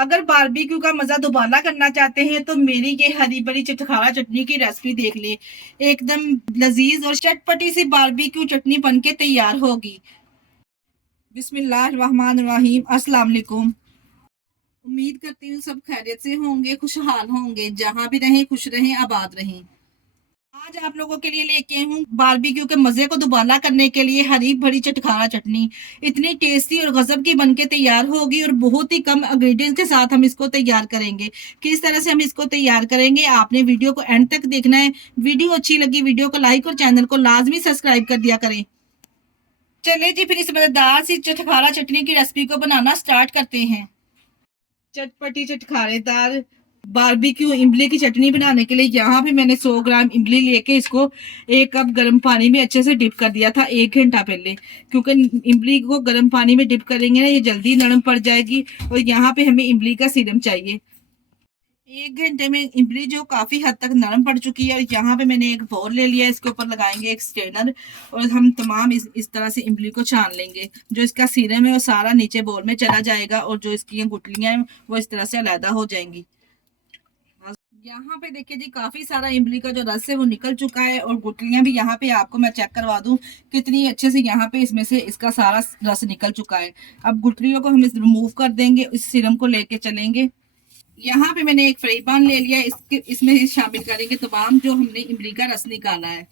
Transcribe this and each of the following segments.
अगर बारबेक्यू का मजा दोबारा करना चाहते हैं तो मेरी ये हरी भरी चटखारा चटनी की रेसिपी देख ले। एकदम लजीज और चटपटी सी बारबेक्यू चटनी बनके तैयार होगी। बिस्मिल्लाहिर्रहमानिर्रहीम। अस्सलाम वालेकुम। उम्मीद करती हूँ सब खैरियत से होंगे, खुशहाल होंगे, जहां भी रहें खुश रहें, आबाद रहें। आज आप लोगों के लिए लेके हूँ बारबेक्यू के मजे को दुबाला करने के लिए हरी भरी चटखारा चटनी। इतनी टेस्टी और गजब की बनके तैयार होगी और बहुत ही कम इंग्रेडिएंट्स के साथ हम इसको तैयार करेंगे। किस तरह से हम इसको तैयार करेंगे आपने वीडियो को एंड तक देखना है। वीडियो अच्छी लगी वीडियो को लाइक और चैनल को लाजमी सब्सक्राइब कर दिया करें। चलिए जी फिर इस मजेदार सी चटखारा चटनी की रेसिपी को बनाना स्टार्ट करते हैं। चटपटी चटखारेदार बारबेक्यू इमली की चटनी बनाने के लिए यहाँ पे मैंने 100 ग्राम इमली लेके इसको 1 कप गर्म पानी में अच्छे से डिप कर दिया था 1 घंटा पहले, क्योंकि इमली को गर्म पानी में डिप करेंगे ना ये जल्दी नरम पड़ जाएगी। और यहाँ पे हमें इमली का सीरम चाहिए। 1 घंटे में इमली जो काफी हद तक नरम पड़ चुकी है। और यहाँ पे मैंने एक बोल ले लिया, इसके ऊपर लगाएंगे एक स्ट्रेनर और हम तमाम इस तरह से इमली को छान लेंगे। जो इसका सीरम है वो सारा नीचे बोल में चला जाएगा और जो इसकी गुठलियां हैं वो इस तरह से अलहदा हो जाएंगी। यहाँ पे देखिए जी काफी सारा इमली का जो रस है वो निकल चुका है और गुठलियां भी यहाँ पे आपको मैं चेक करवा दूं कितनी अच्छे से यहाँ पे इसमें से इसका सारा रस निकल चुका है। अब गुठलियों को हम रिमूव कर देंगे, इस सिरम को लेके चलेंगे। यहाँ पे मैंने एक फ्राई पैन ले लिया, इसमें शामिल करेंगे तमाम जो हमने इमली का रस निकाला है।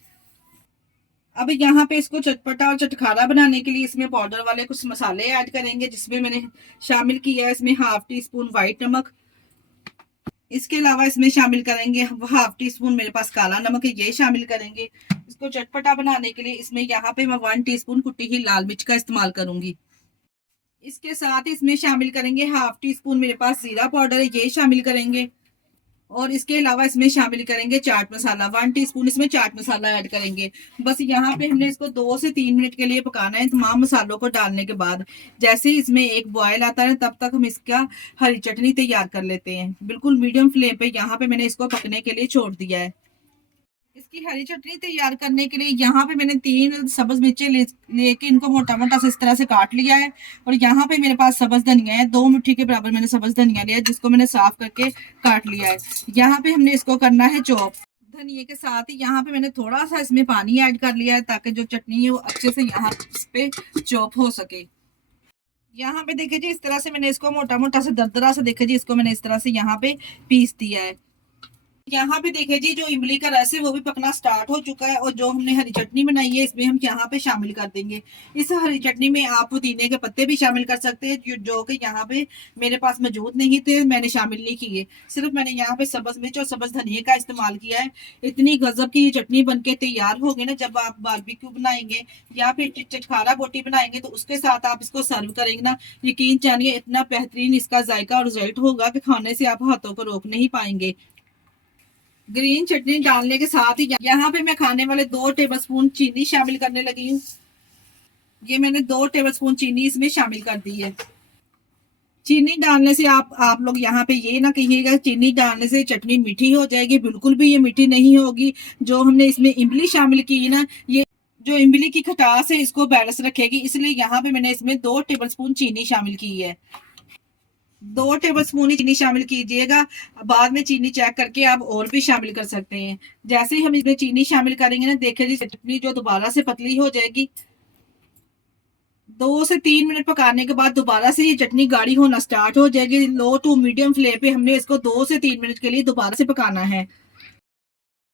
अब यहाँ पे इसको चटपटा और चटखारा बनाने के लिए इसमें पाउडर वाले कुछ मसाले ऐड करेंगे, जिसमें मैंने शामिल किया है इसमें हाफ टी स्पून व्हाइट नमक। इसके अलावा इसमें शामिल करेंगे हाफ टी स्पून मेरे पास काला नमक है, ये शामिल करेंगे। इसको चटपटा बनाने के लिए इसमें यहाँ पे मैं 1 टीस्पून कुटी हुई लाल मिर्च का इस्तेमाल करूंगी। इसके साथ ही इसमें शामिल करेंगे हाफ टी स्पून मेरे पास जीरा पाउडर है, ये शामिल करेंगे। और इसके अलावा इसमें शामिल करेंगे चाट मसाला, 1 टीस्पून इसमें चाट मसाला ऐड करेंगे। बस यहाँ पे हमने इसको 2 से 3 मिनट के लिए पकाना है तमाम मसालों को डालने के बाद। जैसे ही इसमें एक बॉयल आता है तब तक हम इसका हरी चटनी तैयार कर लेते हैं। बिल्कुल मीडियम फ्लेम पे यहाँ पे मैंने इसको पकने के लिए छोड़ दिया है। इसकी हरी चटनी तैयार करने के लिए यहाँ पे मैंने 3 सब्ज मिर्चें लेके इनको मोटा मोटा से इस तरह से काट लिया है। और यहाँ पे मेरे पास सब्ज धनिया है, 2 मुट्ठी के बराबर मैंने सब्ज धनिया लिया है, जिसको मैंने साफ करके काट लिया है। यहाँ पे हमने इसको करना है चॉप। धनिया के साथ ही यहाँ पे मैंने थोड़ा सा इसमें पानी ऐड कर लिया है ताकि जो चटनी है वो अच्छे से यहाँ पे चॉप हो सके। यहाँ पे देखिए जी इस तरह से मैंने इसको मोटा मोटा से दरदरा से देखिए जी इसको मैंने इस तरह से यहाँ पे पीस दिया है। यहाँ पे देखिए जी जो इमली का रस है वो भी पकना स्टार्ट हो चुका है और जो हमने हरी चटनी बनाई है इसमें हम यहाँ पे शामिल कर देंगे। इस हरी चटनी में आप पुदीने के पत्ते भी शामिल कर सकते हैं, जो कि यहाँ पे मेरे पास मौजूद नहीं थे, मैंने शामिल नहीं किए। सिर्फ मैंने यहाँ पे सब्ज मिर्च और सब्ज धनिया का इस्तेमाल किया है। इतनी गजब की ये चटनी बनके तैयार होगी ना, जब आप बारबेक्यू बनाएंगे या फिर चटखारा बोटी बनाएंगे तो उसके साथ आप इसको सर्व करेंगे ना, यकीन जानिए इतना बेहतरीन इसका जायका और रिजल्ट होगा कि खाने से आप हाथों को रोक नहीं पाएंगे। ग्रीन चटनी डालने के साथ ही यहाँ पे मैं खाने वाले 2 टेबलस्पून चीनी शामिल करने लगी हूँ। ये मैंने 2 टेबलस्पून चीनी इसमें शामिल कर दी है। चीनी डालने से आप लोग यहाँ पे ये ना कहिएगा चीनी डालने से चटनी मीठी हो जाएगी, बिल्कुल भी ये मीठी नहीं होगी। जो हमने इसमें इमली शामिल की है ना, ये जो इमली की खटास है इसको बैलेंस रखेगी, इसलिए यहाँ पे मैंने इसमें 2 टेबलस्पून चीनी शामिल की है। 2 टेबलस्पून ही चीनी शामिल कीजिएगा, बाद में चीनी चेक करके आप और भी शामिल कर सकते हैं। जैसे ही हम इसमें चीनी शामिल करेंगे ना, देखिए जी चटनी जो दोबारा से पतली हो जाएगी। 2 से 3 मिनट पकाने के बाद दोबारा से ये चटनी गाढ़ी होना स्टार्ट हो जाएगी। लो टू मीडियम फ्लेम पे हमने इसको 2 से 3 मिनट के लिए दोबारा से पकाना है।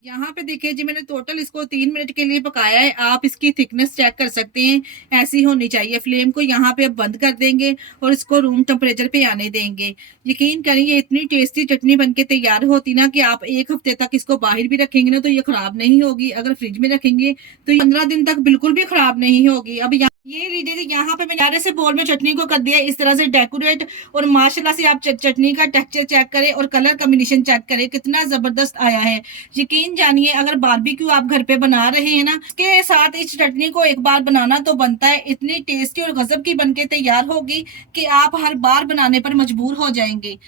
यहाँ पे देखिए जी मैंने टोटल इसको 3 मिनट के लिए पकाया है। आप इसकी थिकनेस चेक कर सकते हैं, ऐसी होनी चाहिए। फ्लेम को यहाँ पे अब बंद कर देंगे और इसको रूम टेम्परेचर पे आने देंगे। यकीन करिए इतनी टेस्टी चटनी बनके तैयार होती ना कि आप 1 हफ्ते तक इसको बाहर भी रखेंगे ना तो ये खराब नहीं होगी। अगर फ्रिज में रखेंगे तो 15 दिन तक बिल्कुल भी खराब नहीं होगी। अब ये लीजिए यहाँ पे मैंने से बोल में चटनी को कर दिया इस तरह से डेकोरेट। और माशाल्लाह से आप चटनी का टेक्सचर चेक करें और कलर कॉम्बिनेशन चेक करें, कितना जबरदस्त आया है। यकीन जानिए अगर बारबेक्यू आप घर पे बना रहे हैं ना, के साथ इस चटनी को एक बार बनाना तो बनता है। इतनी टेस्टी और गजब की बनके तैयार होगी कि आप हर बार बनाने पर मजबूर हो जाएंगे।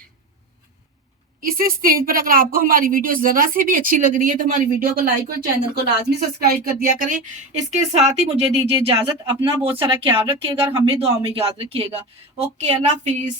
इस स्टेज पर अगर आपको हमारी वीडियो जरा से भी अच्छी लग रही है तो हमारी वीडियो को लाइक और चैनल को लाजमी सब्सक्राइब कर दिया करें। इसके साथ ही मुझे दीजिए इजाजत। अपना बहुत सारा ख्याल रखिएगा और हमें दुआ में याद रखिएगा। ओके, अल्लाह हाफिज।